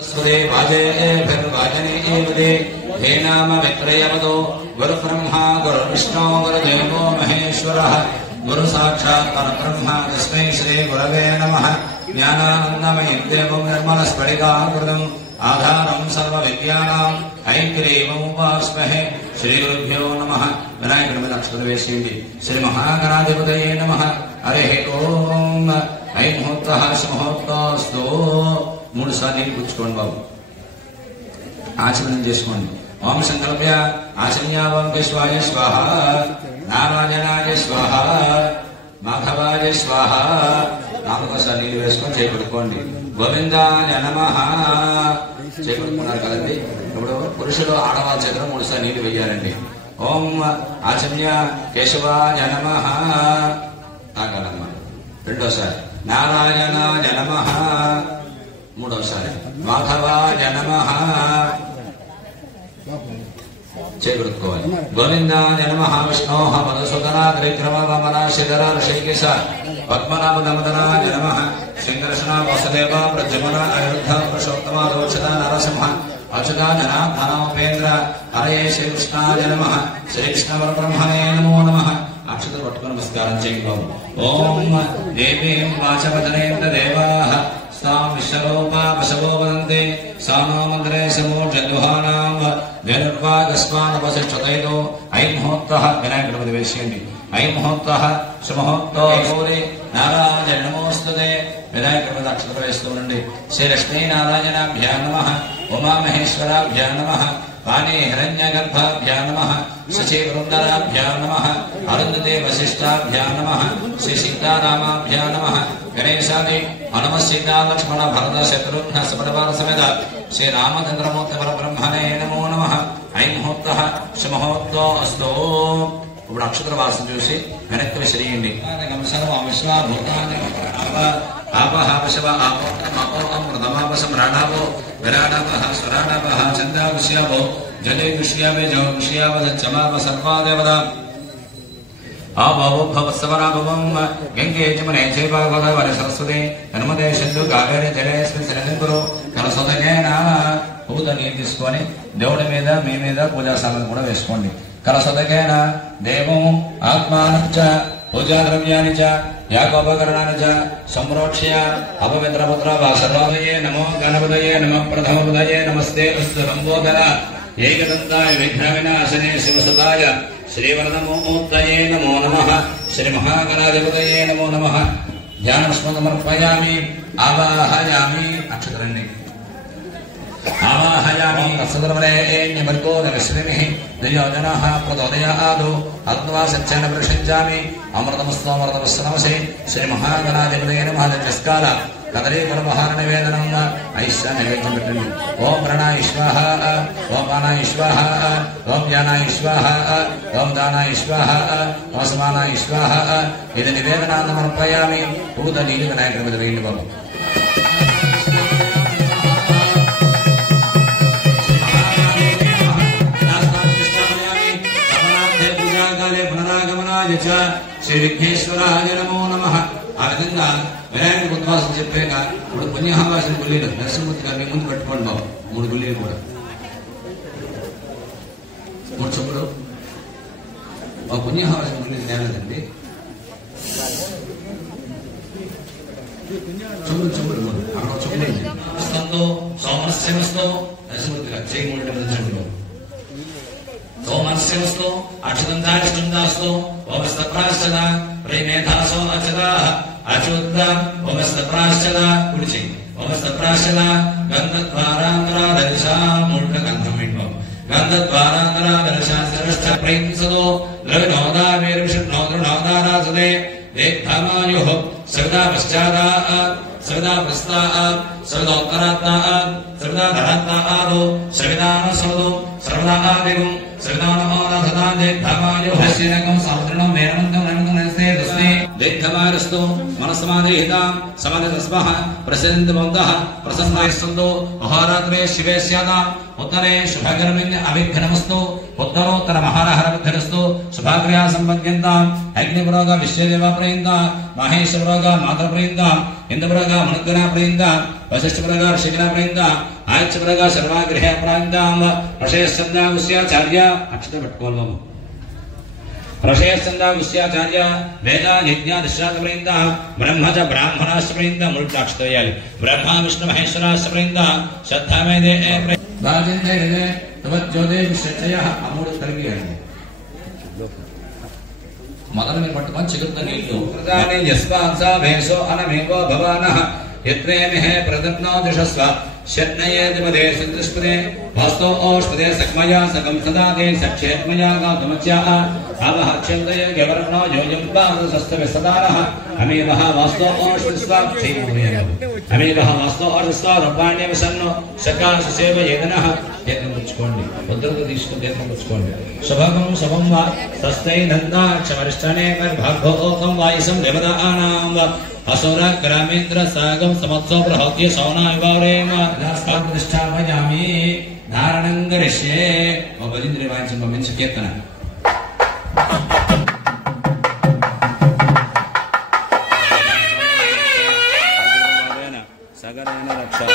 हे नाम वित्रयवदो गुरुब्रह्मा गुरुविष्णु गुरुदेवो महेश्वरः गुरु साक्षात् परब्रह्म तस्मै श्री गुरवे नमः। ज्ञानानन्दमयं देवं निर्मलस्फटिकाकृतिम् आधारं सर्वविद्यानां ऐग्रीवमुपास्महे। श्रीगुरुभ्यो नमः। विनायकुడి మీద అక్షతలు వేసేయండి। శ్రీ మహాగణాధిపతయే నమః। హరిః ఓం। ఐం ముహూర్తః శుభముహూర్తస్తు। 3 సార్లు నీళ్ళు పుచ్చుకోండి బాబు, ఆచమనం చేసుకోండి। ఓం సంకల్ప్య ఆచమ్యావం విశ్వాయ స్వాహ, నారాయణాయ స్వాహ, మాధవాయ స్వాహ। 4 నీళ్ళు వేసుకొని చేపట్టుకోండి। గోవిందాయ నమః చేపట్టుకున్నారు కదండి। ఇప్పుడు పురుషులు ఆడవాళ్ళ చేతులు 3 నీళ్ళు వేయాలండి। ఓం ఆచమ్య కేశవాయ నమః తాగాలమ్మా। 2 నారాయణాయ నమః, 3 మాధవాయ నమః చేపట్టుకోవాలి। గోవిందాయ నమః విష్ణోః మధుసూదనా త్రివిక్రమ వామన శ్రీధర ఋషికేశ పద్మనాభ దమదనాయ నమః శ్రీకృష్ణ వాసుదేవ ప్రద్యుమ్న అనిరుద్ధ పురుషోత్తమ రోచన నరసింహ అచ్యుత జనార్దన ఉపేంద్ర హరయే శ్రీకృష్ణాయ నమః శ్రీకృష్ణ పరబ్రహ్మణే నమో నమః। అక్షతలు పట్టుకుని నమస్కారం చేయండి। ఓం దేవీం వాచవదనేంద్ర దేవాః స్తాం విశ్వరూపా పశవో వదంతే సానో మంత్రే సమూఢద్వానాం ధనుర్వాగస్మానవశిష్టతైలో ఐం ముహూర్తః వినాయకుడి మీద వేసేయండి। ఐం ముహూర్తః శుభముహూర్తో గౌరీ నారాయణ నమోస్తుతే। వినాయకుడి మీద అక్షతలు వేస్తూ ఉండండి। శ్రీ లక్ష్మీనారాయణాభ్యా నమః, ఉమామహేశ్వరాభ్యా నమః, వాణి హిరణ్యగర్భాభ్యా నమః, శశివృందరాభ్యా నమః, అరుంధతే వశిష్టాభ్యా నమః, శ్రీ సీతారామాభ్యా నమః, గణేశాది హనుమ సీతా లక్ష్మణ భరత శత్రుఘ్న సపరివార సమేత శ్రీ రామచంద్రమూర్తి పరబ్రహ్మణే నమో నమః। ఐం ముహూర్తః శుభముహూర్తో అస్తు। ఇప్పుడు అక్షతల వాసన చూసి వెనక్కి విసిరియండి। ఆపహాపశవ ఆపోమృతమాపసం రాణావో విరాణాపహ స్వరాణాపహ చందాపుష్యావో జలే దుష్యావే జోషియావ సత్యమావ సర్వాదేవత ఆభవో భవత్సవరాభవం గంగే జమునే చైవాగోదావరి సరస్వతి నర్మదే సింధు కావేరి జలేస్మిన్ సన్నిధింపురు కలసొదగేన పూత నీరు తీసుకొని దేవుడి మీద మీ మీద పూజా సామాన్ కూడా వేసుకోండి। కలసొదగేన దేవం ఆత్మానచ్చ పూజా ద్రవ్యాన్ని చ యాగోపకరణాన్ని చ సంప్రోక్ష్య అపవిత్రపుత్ర వాసర్వాదయే నమో గణపతయే నమ ప్రథమపదయే నమస్తే అస్తు లంబోదర ఏకదంతాయ విఘ్న వినాశనే శివసుతాయ శ్రీవరదమూర్తయే నమో నమః। శ్రీ మహాగణాధిపతయే నమో నమః। ధ్యానస్మృతమర్పయామి ఆవాహయామి। అక్షతరండి ఆవాహయామి తత్సదర్వరేణ్యమర్గో నవిశ్రేణిః దియోజనః ప్రచోదయాదు అద్వా సత్యేన ప్రశంసామి అమృతమస్తోమృతమస్సు నమసే। శ్రీ మహాగణాధిపతయే నమః। నమస్కార కదలీపురమహార నివేదనం ఐశ్వ నైవేద్యం పెట్టండి। ఓం ప్రణాయ స్వాహ, ఓం పానాయ స్వాహ, ఓం జ్ఞానాయ స్వాహ, ఓం దానాయ స్వాహ, ఓం సమానాయ స్వాహ। ఇది నివేదనాన్నమర్పయామి। పూత నీళ్ళు వినాయకుడి మీద వేయండి బాబు। శ్రీ విఘ్నేశ్వరాయ నమో నమః। ఆ విధంగా వినాయకుడి ఉద్వాసం చెప్పాక ఇప్పుడు పుణ్యహావాసిన గుళ్ళీలు నరసింహమూర్తి గారిని ముందు పెట్టుకోండి బాబు। 3 గుళ్ళీలు కూడా 3 చెప్పులు ఆ పుణ్యహావాసిన గుళ్ళీలు తేలేదండి। చెప్పులు అక్కడ చెప్పులు సోమస్యమస్తో నరసింహమూర్తి గారు చేయి 3 చెప్పులు సోమస్యమస్తో అక్షదంతాష్టందాస్తో ఓమస్తప్రాశ్చద ప్రేమేధాసో అచదా అచోద్ద ఓమస్తప్రాశ్చద కుడిచి ఓమస్తప్రాశ్చద గంధద్వారాంతరాదర్శా మూఢ గంధం వింటో గంధద్వారాంతరాదర్శా సరస్థ ప్రేంసదో ద్రవినోదావేర్విషణోద్రనోదారాసదే దేగ్ధామాయుః సవిదా పశ్చాదాత్ సవిదా ప్రస్తాత్ సవిదోత్తరాత్తాత్ సవిదా ధరాత్తాదో సవిదానసోదో సర్వదాదిగం సవిదానమోదసదా దేగ్ధామాయుః శీలకం సముద్రణం వేరమంతం నమకం నస్తే దస్మే దేగ్ధమాయ समाधिस्तु मनस्समाधिहितां समाधितस्मः प्रसन्नवन्तः प्रसन्नायस्तु अहोरात्रे शिवे स्यादाम् उत्तरे शुभकर्मिण्य अभिघ्नमस्तु उत्तरोत्तर महारहरविघ्नस्तु शुभाक्रिया सम्पद्यन्ताम् अग्निपुरोग विश्वदेवप्रेन्दा महेशपुरोग मातृप्रेन्दा इंद्रपुरोग मनुग्रहप्रेन्दा वसिष्ठपुरोग ऋषिगणप्रेन्दा आयच्यपुरोग सर्वाग्रहप्रेन्दाम् प्रशेषचन्द्रागुस्याचार्य अक्षत पट्कोल्वम् प्रशेषचन्द्रागुस्याचार्य वेदाधिज्ञादिश्रातप्रेन्दा ब्रह्मच ब्राह्मणाश्चप्रेन्दा मुल्टाक्षतयालि ब्रह्मा विष्णु महेश्वराश्चप्रेन्दा श्रद्धामेदे राजेन्द्र तवज्जोदे विश्वचयः अमूढ तर्गियन्ति मदन में पट्टुకొని చిగురుత నీళ్లు ప్రదానే యస్వాసా భేసో అనమేవో భవానః యత్రేమిహే ప్రదత్నో దిశస్వ శన్నయేదిమదే సంతృష్పదే వాస్తో ఓష్పదే సక్మయా సకం సదాదే సక్షేత్మయా గాతమచ్యా అవహ చందయ గవర్ణో యోయం బాధసస్తవ సదారః అమేవః వాస్తో ఓష్పస్వాక్షే అమేవః వాస్తో ఓష్పస్వ రూపాణ్యవ సన్నో సకాశ సేవ యదనః యత్నం పుచ్చుకోండి భద్రత తీసుకుని యత్నం పుచ్చుకోండి శుభగం శుభం వా తస్తై నందాక్షమరిష్టనే భాగో ఓకం వాయుసం దేవదానాం असुर ग्रामेन्द्र सागम समत्सो प्रहत्य सौना विवारेम दास्तां प्रतिष्ठापयामि धारणं करिष्ये बलिन्द्रे वाचिं ममिंच कीर्तन सगरेण रक्षा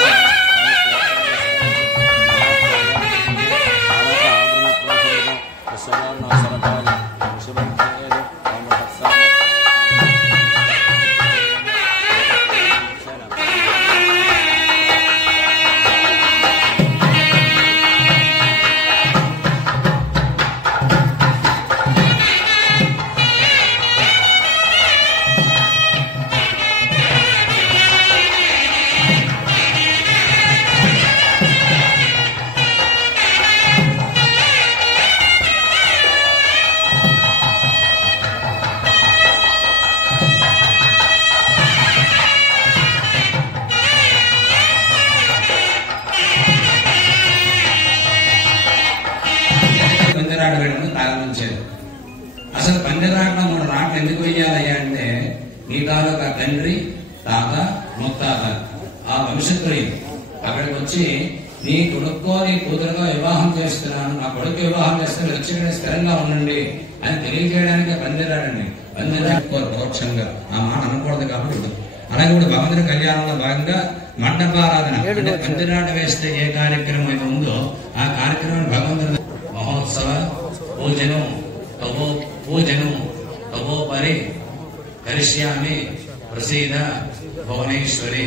అసలు పంచరాట్న మూడు రాట్లు ఎందుకు వేయాలయ్యా అంటే నీ తాలూకా తండ్రి తాత ముత్తాత ఆ వంశతుడి అక్కడికి వచ్చి నీ కొడుకో నీ కూతురుగా వివాహం చేస్తున్నాను, నా కొడుకు వివాహం చేస్తే వచ్చి స్థిరంగా ఉండండి అని తెలియజేయడానికి పందిరాడండి. పందిరాడు పరోక్షంగా ఆ మాట అనకూడదు కాబట్టి అలాగే కూడా భగవంతుడి కళ్యాణంలో భాగంగా మండపారాధన అంటే పందిరాడు వేస్తే ఏ కార్యక్రమం అయితే ఉందో ఆ కార్యక్రమం భగవంతుడి మహోత్సవ పూజనం తవోపరి కరిష్యామి ప్రసీద భువనేశ్వరి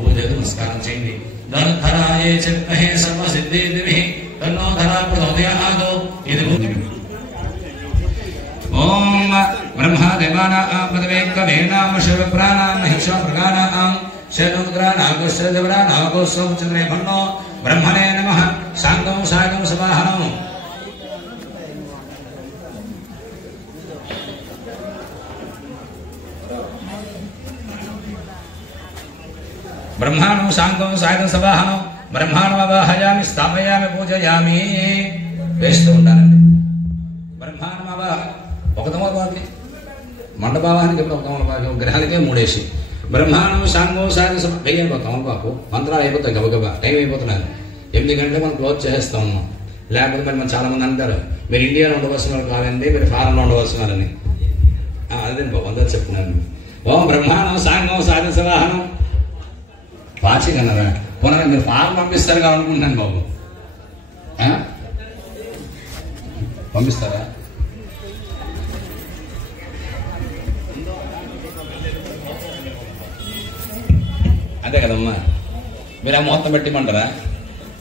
పూజకు నమస్కారం చేయండి. ధనధరాయే చక్మహే సర్వ సిద్ధిర్నిః తన్నో ధరా ప్రచోదయాత్. ఇది ఓం బ్రహ్మ దేవానాం పదవేకవేనాం శివప్రాణాం మహిషో మృగానాం శనుగ్రానాగోశ్రదేవరానాగోస్వం చంద్రే భన్నో బ్రహ్మణే నమః. సాంగం సాగం సమాహనం. బ్రహ్మాణం సాంగం సాగం సవాహనం బ్రహ్మాణం అవాహయామి స్థాపయామి పూజయామి. వేస్తూ ఉంటానండి. బ్రహ్మాణం ఒక తమలపాకి మండపావానికి ఒక తమలపాకి గ్రహాలకే మూడేసి బ్రహ్మాణం సాంగం సాగం వెయ్యాలి ఒక తమలపాకు. మంత్రాలు అయిపోతాయి గబగబా, టైం అయిపోతున్నారు. 8 గంటలకు మనం క్లోజ్ చేసేస్తా ఉన్నాం. లేకపోతే మరి మనం చాలా మంది అంటారు మీరు ఇండియాలో ఉండవలసిన కాదండి, మీరు ఫారెన్లో ఉండవలసినారని. అదే బాబు అందరూ చెప్తున్నాను. ఓం బ్రహ్మాణం సాంగం సాగం సవాహనం పాచి కన్నారా పోనా మీరు ఫారం పంపిస్తారు కావాలనుకుంటున్నాను బాబు. పంపిస్తారా? అదే కదమ్మా, మీరు ఆ మొత్తం పెట్టిమంటారా?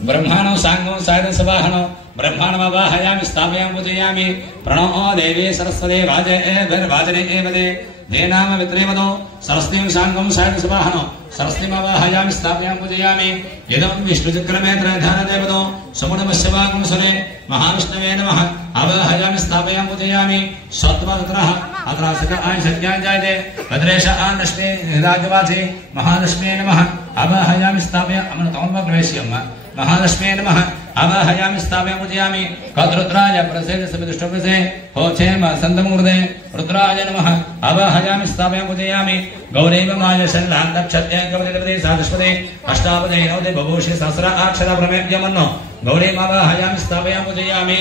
బ్రహ్మాణం సాంగం సాగం సవాహనం బ్రహ్మాణం అవాహయామి స్థాపయామి పూజయామి. ప్రణో దేవీ సరస్వతే వాజనే ఏవదే ధేనామ విత్రేవదో సరస్వతీం సాంగం సాగం సవాహనం सरस्वतीमावाहयामि स्थापयामि पूजयामि इदं विष्णुचक्रमे त्रयधानदेवतो समुद्रमस्यवाकुंसले महाविष्णवे नमः आवाहयामि स्थापयामि पूजयामि सत्वरत्रः अत्र आयुषज्ञान जायते भद्रेश आलक्ष्मी राजवासी महालक्ष्मी नमः आवाहयामि स्थापयामि अमृतमग्रवेश्यम् महालक्ष्मी नमः आवाहयामि स्थापयामि पूजयामि कद्रुद्राय प्रसेद सविदुष्टप्रसे होचेम सन्दमूर्धे रुद्राय नमः आवाहयामि स्थापयामि पूजयामि गौरैवमाय शल्लान्दक्षत्य गौरीदेवते साधुष्पदे अष्टापदे नवदे बभूषे सहस्र अक्षर प्रमेयमन्नो गौरीमावाहयामि स्थापयामि पूजयामि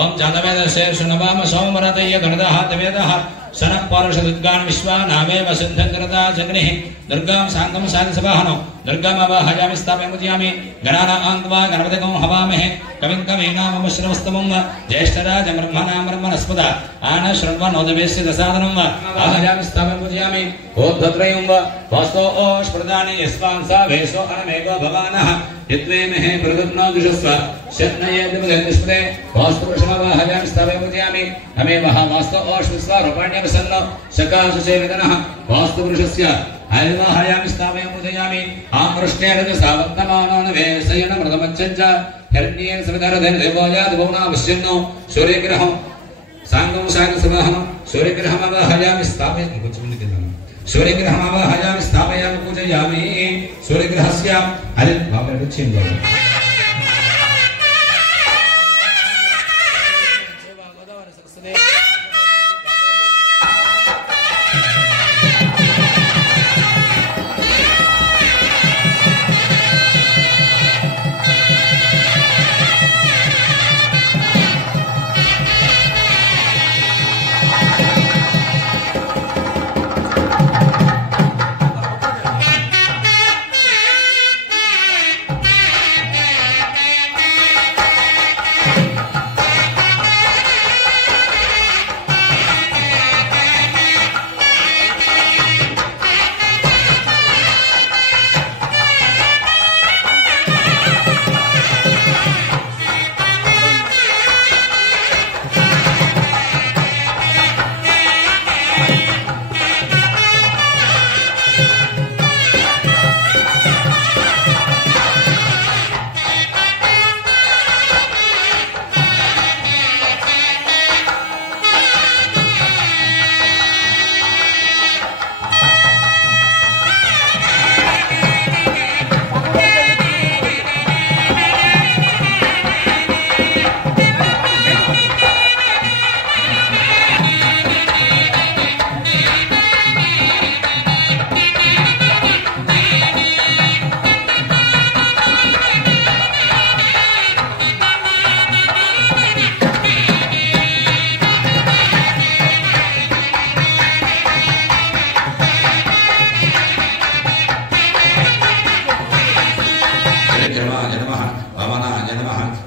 ओम जातवेदशेर्षुनवाम सोमवरतय गणदः तवेदः शनः पार्षदुद्गान् विश्वानामेव सिद्धङ्करता जग्निः दुर्गां शान्तं शान्तिसभाहनो दुर्गामावाहयामि स्थापयामि पूजयामि गणानान्त्वा गणपतिं हवामहे कविं कवीनामश्रवस्तमं ज्येष्ठराजं ब्रह्मणां ब्रह्मणस्पदा आन शृण्वन्नोदवेस्य दसादनं आवाहयामि स्थापयामि पूजयामि ओद्धत्रयं वास्तो स्मृतानि यस्मान् सा वेशो अनमेव भवानः यद्वेमहे प्रदुग्नो दुषस्व शत्नये दिवदेष्पदे वास्तुपुरुषमावाहयामि स्थापयामि पूजयामि अमेवः वास्तो ओष्विस्वारूपाण्यवसन्नो शकाशसेवितनः वास्तुपुरुषस्य आवाहयामि स्थापयामि पूजयामि आकृष्टेन च सावन्तमानो नवेशयन मृतमच्चञ्च हिरण्येन समिधरधेन देवोयादिभुवनावश्यन्नो सूर्यग्रहं साङ्गं शान्तसभाहं सूर्यग्रहमावाहयामि स्थापयामि सूर्यग्रहमावाहयामि स्थापयामि पूजयामि सूर्यग्रहस्य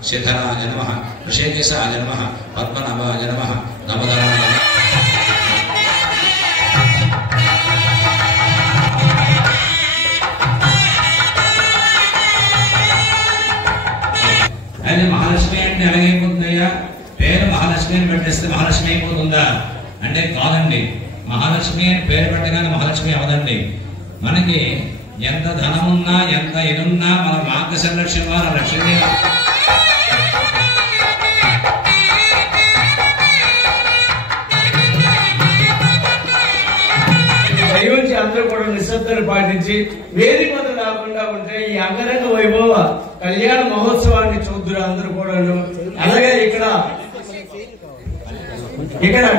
शेखराय नमः ऋषिकेशाय नमः पद्मनाभाय नमः नमोदराय नमः अरे महालक्ष्मी అంటే ఎలాగైపోతుందయ్యా పేరు మహాలక్ష్మి అని పెట్టేస్తే మహాలక్ష్మి అయిపోతుందా అంటే కాదండి మహాలక్ష్మి అని పేరు పెట్టగానే మహాలక్ష్మి అవదండి మనకి ఎంత ధనం ఉన్నా ఎంత ఇదున్నా మన మార్గశిరలక్ష్మి వారు లక్ష్మి అందరూ కూడా నిశ్శబ్దాన్ని పాటించి వేదిక వద్ద రాకుండా ఉంటే ఈ అంగరంగ వైభవ కళ్యాణ మహోత్సవాన్ని చూద్దురు అందరూ కూడా. అలాగే ఇక్కడ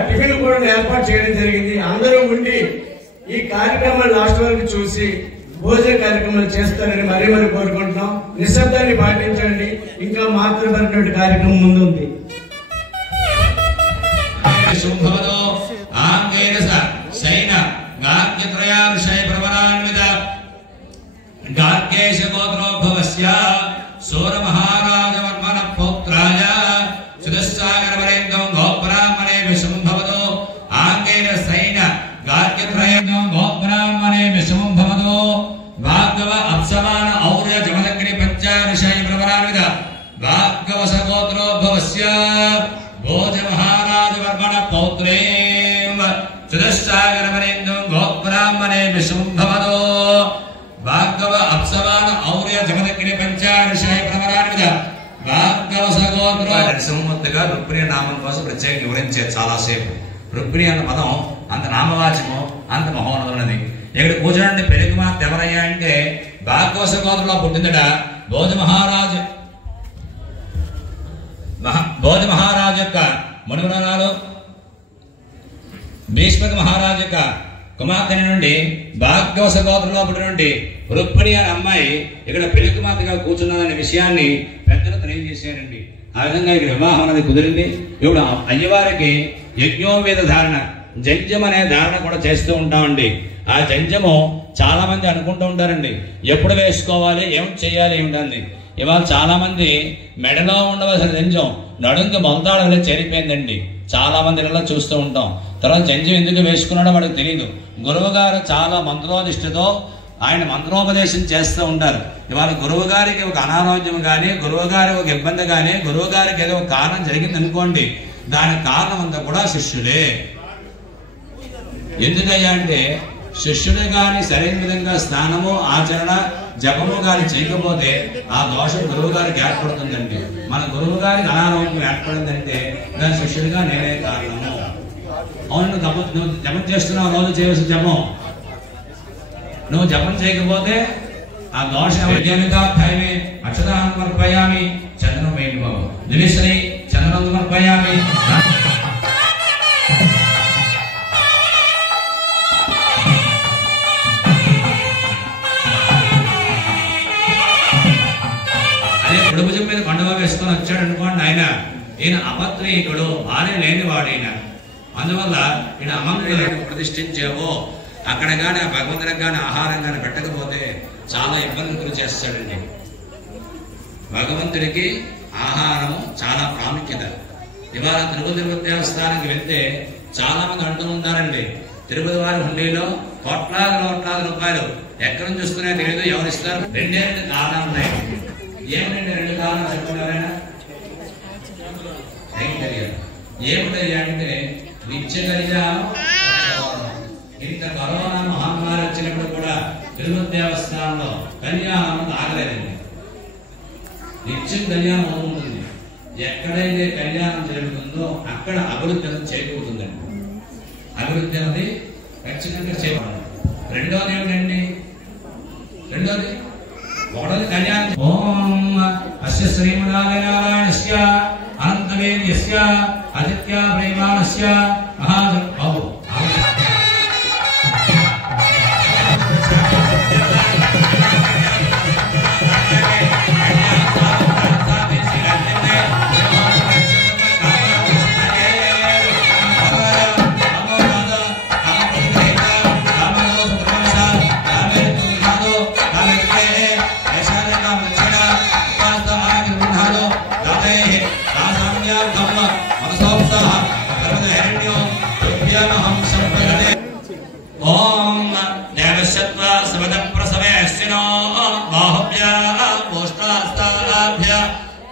టిఫిన్ కూడా ఏర్పాటు చేయడం జరిగింది. అందరూ ఉండి ఈ కార్యక్రమాలు లాస్ట్ వరకు చూసి భోజన కార్యక్రమాలు చేస్తారని మరీ మరి కోరుకుంటున్నాం. నిశ్శబ్దాన్ని పాటించండి. ఇంకా మాతృపరమైన కార్యక్రమం ముందు ఉంది. गार्ग्यत्रयाविषय प्रवरान्वित गार्गेश गोत्रोद्भवस्य सूरमहाराजवर्मण पौत्राय सुदस्सागरवरेण्यं गोब्राह्मणे विषमभवतो आङ्गेन सैन गार्ग्यत्रयं गोब्राह्मणे विषमभवतो भार्गव अप्समान और्य जमदग्नि पंचाविषय प्रवरान्वित गार्गवस गोत्रोद्भवस्य भोजमहाराजवर्मण पौत्रे सुदस्सागरवरेण्यं गोब्राह्मणे विषमभवतो పంచారుషాయ ప్రవరాన్విద నరసింహమూర్తిగా రుక్మిణి నామం కోసం ప్రత్యేకంగా వివరించారు చాలాసేపు. రుక్మిణి అన్న పదం అంత నామవాచము, అంత మహోన్నతమైనది. ఇక్కడ కూర్చోండి. పెళ్లి కుమార్తె ఎవరయ్యా అంటే భాగవత గోత్రంలో పుట్టిందట. భోజ మహారాజు యొక్క మనుమరాలు భీష్మక మహారాజు యొక్క కుమార్తె నుండి భాగవత గోత్రంలో పుట్టినటువంటి రుక్మిణి అనే అమ్మాయి ఇక్కడ పెళ్లి కుమార్తెగా కూర్చున్నదనే విషయాన్ని పెద్దలు తెలియజేశారండి. ఆ విధంగా ఇక్కడ వివాహం అనేది కుదిరింది. ఇప్పుడు అయ్యవారికి యజ్ఞోవేద ధారణ, జంజం అనే ధారణ కూడా చేస్తూ ఉంటామండి. ఆ జంజము చాలా మంది అనుకుంటూ ఉంటారండి, ఎప్పుడు వేసుకోవాలి, ఏమిటి చేయాలి ఏమిటంది. ఇవాళ చాలా మంది మెడలో ఉండవలసిన జంజం నడుంకి మొలతాడలే చేరిపోయిందండి. చాలా మంది ఇలా చూస్తూ ఉంటాం. తర్వాత జంజం ఎందుకు వేసుకున్నాడో వాడికి తెలియదు. గురువు గారు చాలా మంత్రోధిష్ఠతో ఆయన మంత్రోపదేశం చేస్తూ ఉంటారు. ఇవాళ గురువు గారికి ఒక అనారోగ్యం కానీ, గురువు గారికి ఒక ఇబ్బంది కానీ, గురువు గారికి ఏదో ఒక కారణం జరిగింది అనుకోండి, దానికి కారణం అంతా కూడా శిష్యుడే. ఎందుకయ్యా అంటే శిష్యుడే కానీ సరైన విధంగా స్నానము, ఆచరణ, జపము కానీ చేయకపోతే ఆ దోషం గురువు గారికి ఏర్పడుతుందండి. మన గురువు గారికి అనారోగ్యం ఏర్పడిందంటే దాని శిష్యుడిగా నేనే కారణము. అవును, నువ్వు జపం చేస్తున్నావు, రోజు చేయవలసిన జపం. నువ్వు జపం చేయకపోతే ఆ దోషం విజ్ఞానికాధ్యాయమే అక్షరాన్ని సమర్పయామి చంద్రం వేయండి బాబు దిలీశ్రీ చంద్రం సమర్పయామి. అదే పొడుభుజం మీద కొండవ వేసుకొని వచ్చాడు అనుకోండి ఆయన. ఈయన అపత్రీకుడు, భార్య లేనివాడు ఈయన. అందువల్ల ఈయన అమంతులను ప్రతిష్ఠించేవో అక్కడ కానీ ఆ భగవంతుడికి కానీ ఆహారం కానీ పెట్టకపోతే చాలా ఇబ్బందులు గురి చేస్తాడండి. భగవంతుడికి ఆహారము చాలా ప్రాముఖ్యత. ఇవాళ తిరుపతి దేవస్థానానికి వెళ్తే చాలా మంది అంటూ ఉంటారండి, తిరుపతి వారి హుండీలో కోట్లాది రూపాయలు ఎక్కడి నుంచి వస్తున్నాయో తెలియదు, ఎవరు ఇస్తారు. రెండే కారణాలు ఉన్నాయి. ఏమిటంటే రెండు కారణాలు చెప్పుకున్నారైనా ఏమిటయ్యా అంటే నిత్య కళ్యాణం. ఇంత కరోనా మహమ్మారి వచ్చినప్పుడు కూడా తిరుపతి దేవస్థానంలో కళ్యాణం ఆగలేదండి. నిత్యం కళ్యాణం అవుతుంది. ఎక్కడైతే కళ్యాణం జరుగుతుందో అక్కడ అభివృద్ధి అనేది చేకూరుతుందండి. అభివృద్ధి అనేది ఖచ్చితంగా చేయాలి. రెండోది ఏమిటండి? ఒకటోది కళ్యాణం. ఓం అస్య శ్రీమన్నారాయణస్య అనంతవేద్యస్య ఆదిత్య ప్రేమాణస్య మహాజన్మౌ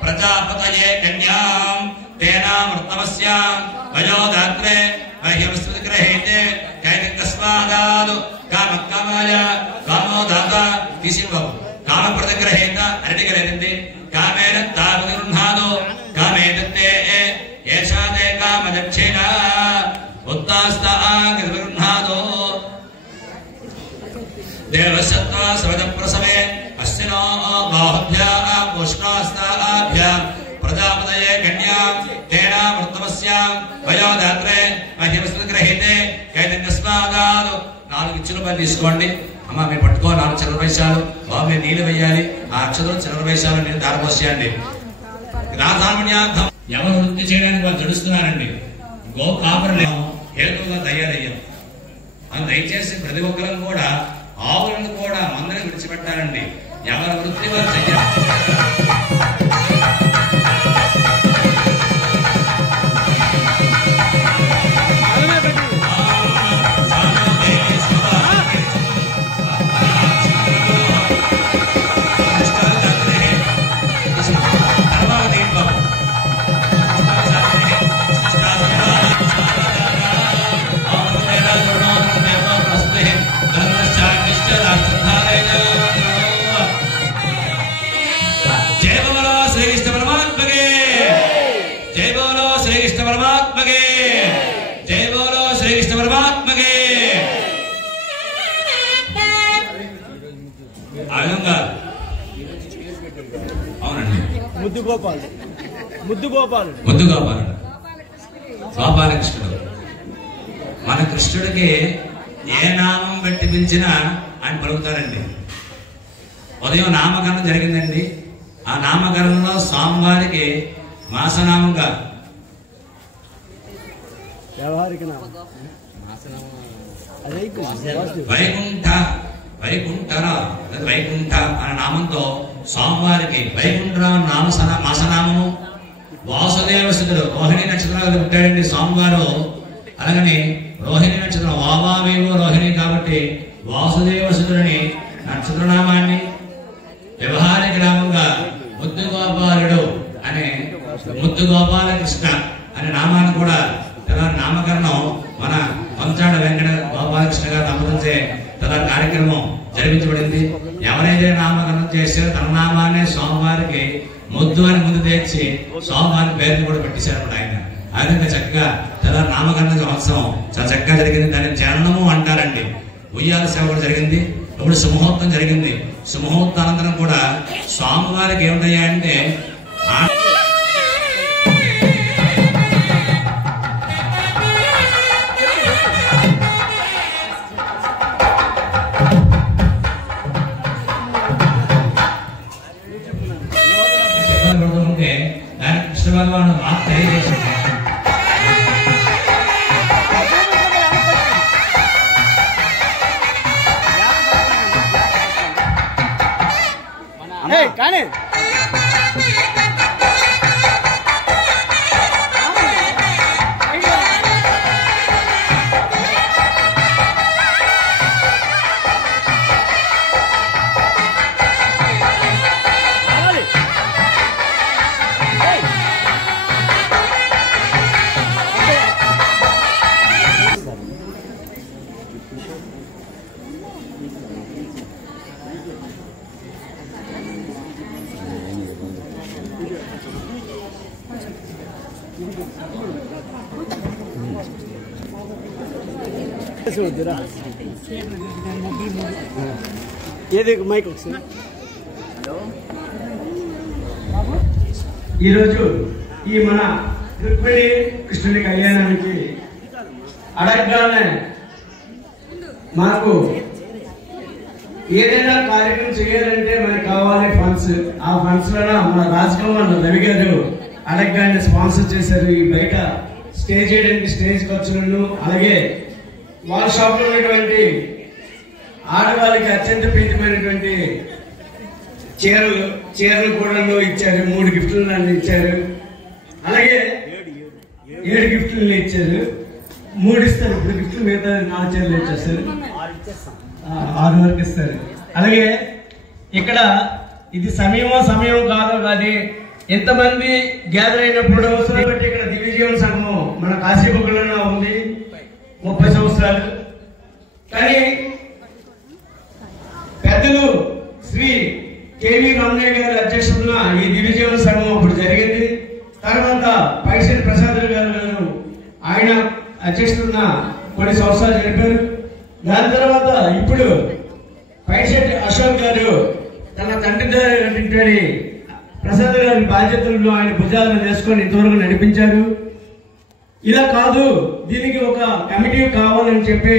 प्रजापतये कन्यां तेनामृतमस्यां वयोदात्रे मह्यमस्मृतिग्रहेते कैतस्मादादु कामकामाय कामोदाता तीसिबाबु कामप्रतिग्रहेत अरटिगलेनिंदि कामेन तावगृह्णादो कामेदत्ते एषा ते कामदक्षिणा उत्तास्तागृह्णादो देवसत्त्वा सवदप्रसवे अस्मिनो बाहुभ्याम् उष्णास्ताभ्याम् प्रजापतये कन्यां तेनामृतमस्यां वयोदात्रे मह्यमस्मृतिग्रहेते कैतस्मादादु 4 ఇచ్చిన రూపాయలు తీసుకోండి. అమ్మ మీరు పట్టుకో 4 చిల్లర పైసలు. బాబు మీరు నీళ్ళు వేయాలి. ఆ అక్షరం చిల్లర పైసలు నేను దారిపోసేయండి. రాధామణ్యార్థం ఎవరు వృత్తి చేయడానికి వాళ్ళు జడుస్తున్నారండి. గో కాపరలేము హేతువుగా తయారయ్యాం. అది దయచేసి ప్రతి ఒక్కరం కూడా ఆవులను కూడా మందని విడిచిపెట్టారండి. ఎవరి వృత్తి వారు చెయ్యాలి. అవునండి. ముద్దు గోపాలుడు గోపాలకృష్ణుడు. మన కృష్ణుడికి ఏ నామం పెట్టి పిలిచినా ఆయన పలుకుతారండి. ఉదయం నామకరణం జరిగిందండి. ఆ నామకరణంలో స్వామివారికి మాసనామంగా వైకుంఠ అనే నామంతో స్వామివారికి వైకుంఠ మాసనామము. వాసుదేవ సుతుడు రోహిణి నక్షత్రాలు పుట్టాడండి స్వామివారు. అలాగని రోహిణి నక్షత్రం వావావేవో రోహిణి కాబట్టి వాసుదేవ సుతుడిని నక్షత్రనామాన్ని వ్యవహారిక నామంగా ముద్దు గోపాలుడు అనే ముద్దు గోపాలకృష్ణ అనే నామాన్ని కూడా నామకరణం మన పంచాడ వెంకట గోపాలకృష్ణ గారు దంపతులచే కార్యక్రమం జరిపించబడింది. ఎవరైతే నామకరణం చేశారో తన నామాన్ని స్వామివారికి ముద్దు అని ముందు తెచ్చి స్వామివారి పేరుని కూడా పెట్టేశారు ఆయన. ఆ విధంగా చక్కగా నామకరణ మహోత్సవం చాలా చక్కగా జరిగింది. దాన్ని చరణము అంటారండి. ఉయ్యాల సేవ కూడా జరిగింది. ఇప్పుడు సుముహూర్తం జరిగింది. సుముహూర్తానంతరం కూడా స్వామివారికి ఏమిటయ్యాయంటే దాని కృష్ణ భగవాను మాకు తెలియజేసింది. కానీ ఏది మైక్ వస్తుంది. ఈరోజు ఈ మన రుక్మిణి కృష్ణుని కళ్యాణానికి అడగగానే మనకు ఏదైనా కార్యక్రమం చేయాలంటే మనకి కావాలి ఫండ్స్. ఆ ఫండ్స్ లో మన రాజకుమార్ రవి గారు అడగగానే స్పాన్సర్ చేశారు. ఈ బయట స్టేజ్ చేయడానికి స్టేజ్ ఖర్చులను, అలాగే వాళ్ళ షాప్ లో ఉన్నటువంటి ఆడవాళ్ళకి అత్యంత ప్రీతిమైనటువంటి చీరలు కూడా ఇచ్చారు. 3 గిఫ్ట్లు ఇచ్చారు. అలాగే 7 గిఫ్ట్లు ఇచ్చారు. 3 ఇస్తారు. ఇప్పుడు గిఫ్ట్లు మిగతా 4 చీరలు ఇచ్చేస్తారు. 6 వరకు ఇస్తారు. అలాగే ఇక్కడ ఇది సమయం కాదు. అది ఎంతమంది గ్యాదర్ అయినప్పుడు బట్టి ఇక్కడ దివ్యజీవన సంఘం మన కాశీబుగ్గలో ఉంది 30 సంవత్సరాలు. కానీ పెద్దలు శ్రీ కేవీ రమణయ్య గారి అధ్యక్షతన ఈ దివ్యజీవన సంఘం అప్పుడు జరిగింది. తర్వాత పైసరి ప్రసాద్ గారు ఆయన అధ్యక్షతన కొన్ని సంవత్సరాలు జరిపారు. దాని తర్వాత ఇప్పుడు పైసరి అశోక్ గారు తన తండ్రి గారి ప్రసాద్ గారి బాధ్యతలను ఆయన భుజాలను వేసుకొని ఇంతవరకు నడిపించారు. ఇలా కాదు, దీనికి ఒక కమిటీ కావాలని చెప్పి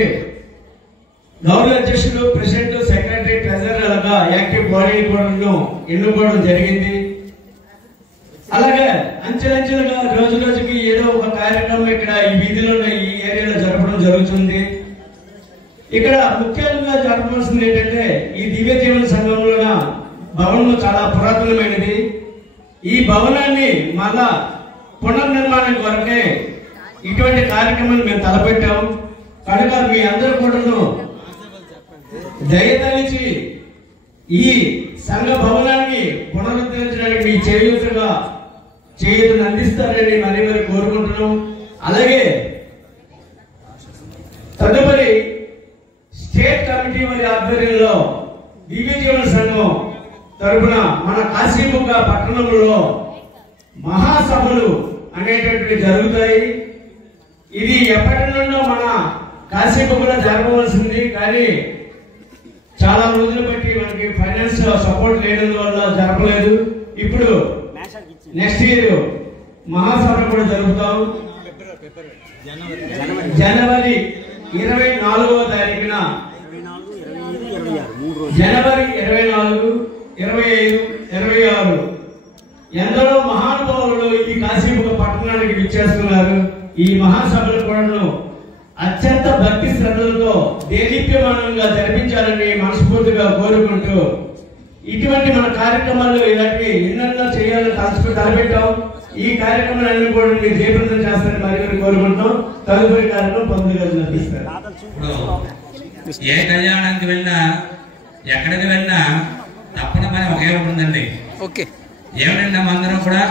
గౌరవ అధ్యక్షులు, ప్రెసిడెంట్, సెక్రటరీ, ట్రెజరర్ అలాగా యాక్టివ్ బాడీ కూడా ఎన్నుకోవడం జరిగింది. అలాగే అంచెలంచెలుగా రోజు రోజుకి ఏదో ఒక కార్యక్రమం ఇక్కడ ఈ వీధిలో ఈ ఏరియాలో జరపడం జరుగుతుంది. ఇక్కడ ముఖ్యంగా జరపవలసింది ఏంటంటే ఈ దివ్య జీవన సంఘంలో భవనం చాలా పురాతనమైనది. ఈ భవనాన్ని మళ్ళా పునర్నిర్మాణం కొరకే ఇటువంటి కార్యక్రమాన్ని మేము తలపెట్టాం. కనుక మీ అందరూ కూడా దయతలిచి ఈ సంఘ భవనాన్ని పునరుద్ధరించడానికి మీ చేయూతను అందిస్తారని మరి కోరుకుంటున్నాం. అలాగే తదుపరి స్టేట్ కమిటీ వారి ఆధ్వర్యంలో దివ్య జీవన సంఘం తరపున మన కాశీబుగ్గ పట్టణంలో మహాసభలు అనేటటువంటి జరుగుతాయి. ఇది ఎప్పటి నుండో మన కాశీబుగ్గలో జరగవలసింది. కానీ చాలా రోజులు బట్టి మనకి ఫైనాన్స్ సపోర్ట్ లేనందు వల్ల జరపలేదు. ఇప్పుడు నెక్స్ట్ ఇయర్ మహాసభ కూడా జరుపుతాం. జనవరి 24వ తారీఖున జనవరి 24, 25, 26 ఎందరో మహానుభావులు ఈ కాశీపుర పట్టణానికి విచ్చేస్తున్నారు. ఈ మహాసభలు కూడా అత్యంత భక్తి శ్రద్ధలతో దేదీప్యమానంగా జరిపించాలని మనస్ఫూర్తిగా కోరుకుంటూ ఇటువంటి మన కార్యక్రమాలు ఇలాంటివి ఎన్నెన్నో చేయాలని తలపెట్టాం. ఈ కార్యక్రమాలన్నీ కూడా మీరు జయప్రదం చేస్తారని మరి కోరుకుంటాం. తదుపరి కార్యక్రమం 19 గంటలకు నడిపిస్తారు. ఏ కళ్యాణానికి వెళ్ళినా ఎక్కడికి వెళ్ళినా తప్పన పని ఒకే ఉంటుందండి. ఓకే, ఏమిటంటే అందరం కూడా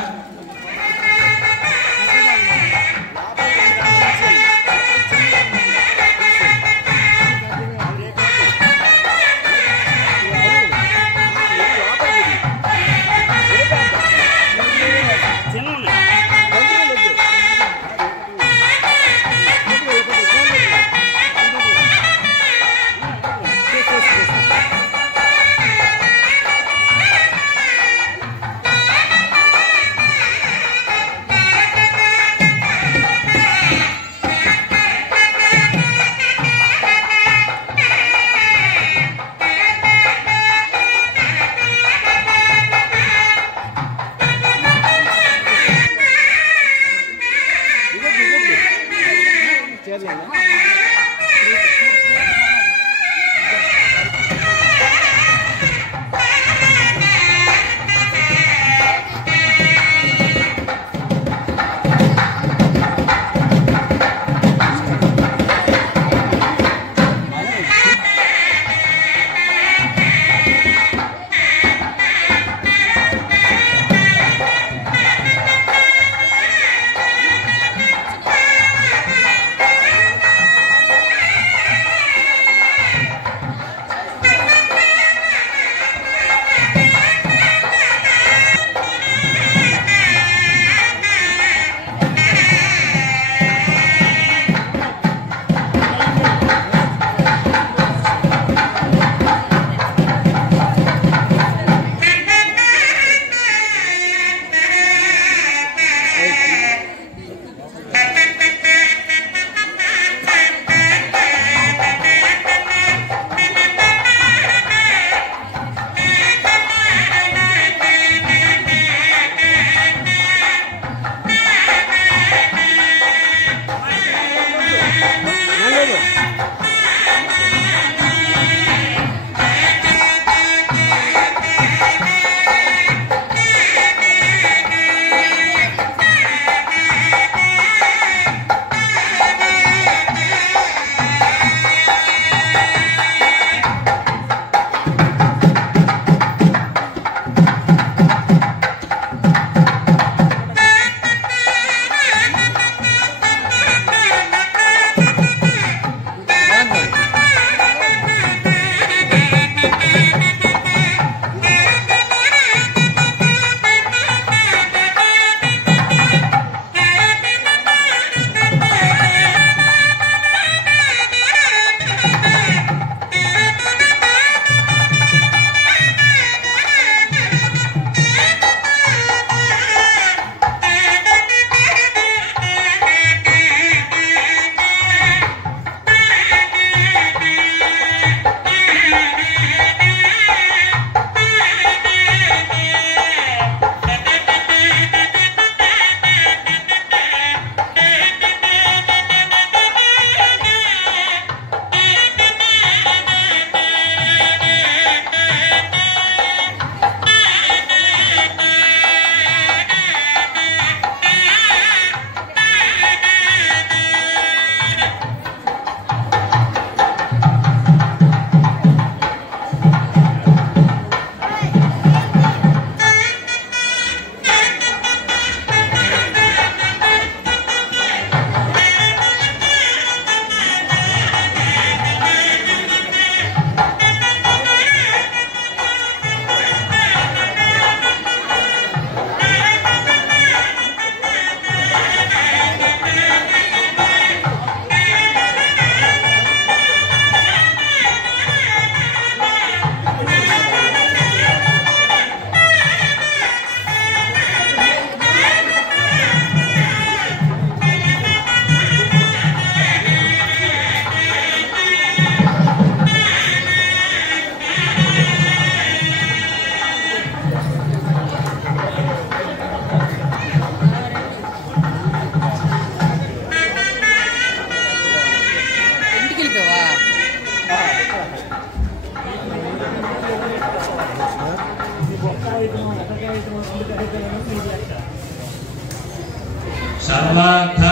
सर्वार्थ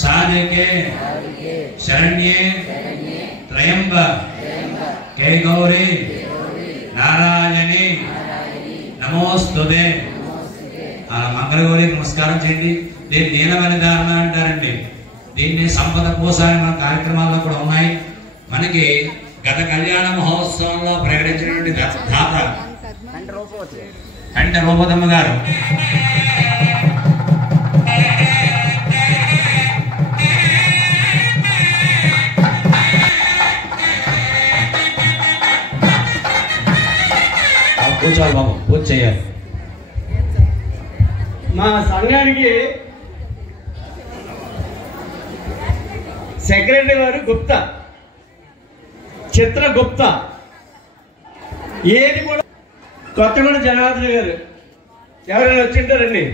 साधिके शरण्ये त्र्यंबके गौरी नारायणी नमोस्तुते మంగళగౌరి నమస్కారం చేయండి. దీన్ని నీలమణి ధారణ అంటారండి. దీన్ని సంపద కోసాయన కార్యక్రమాల్లో కూడా ఉన్నాయి. మనకి గత కళ్యాణ మహోత్సవంలో ప్రకటించినటువంటి దాత కంట రూపదమ్మ గారు కూర్చోవాలి బాబు, పూజ చేయాలి. మా సంఘానికి సెక్రటరీ వారు గుప్తా, చిత్రగుప్త, ఏది కూడా కొత్తగూడ జనార్దన్ గారు ఎవరైనా వచ్చింటారండి.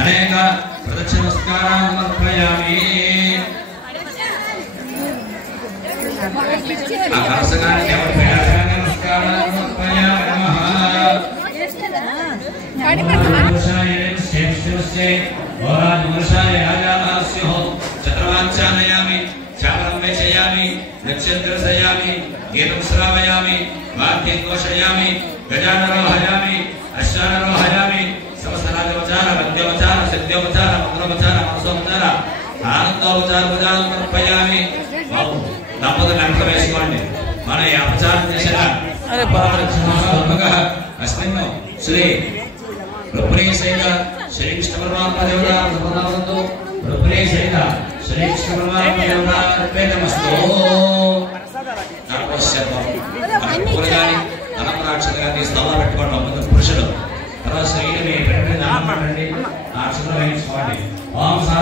అనేక ప్రదక్షిణ నమస్కారాలు సమర్పయామి. ఆకాశగానికి నమస్కారాలు సమర్పయామి. నమః శ్రేష్ఠస్య ఓరాజవర్షాయ రాజాస్యో చత్రవాంఛానయామి చామరం వేషయామి నక్షత్రసయామి గీతం శ్రావయామి వాక్యం ఘోషయామి గజానరోహయామి అశ్వానరోహయామి సమస్తరాజోపచార వద్యోపచార సిద్ధ్యోపచార మంత్రోపచార మనసోపచార ఆనందోపచార పూజాలు సమర్పయామి. దంపతులు వెంట వేసుకోండి. మన ఈ అపచారం చేసిన అస్మిన్ శ్రీ రుక్మిణీ సహిత శ్రీకృష్ణ పరమాత్మ దేవతాంతో రుక్మిణీ సహిత శ్రీకృష్ణ పరమాత్మ దేవతార్పే నమస్తో. అనంతరాక్షత గారిని స్థలం పెట్టుకోండి పురుషుడు. తర్వాత స్త్రీని పెట్టండి, నామం పెట్టండి, ఆ అక్షరం వేయించుకోండి. ఓం సా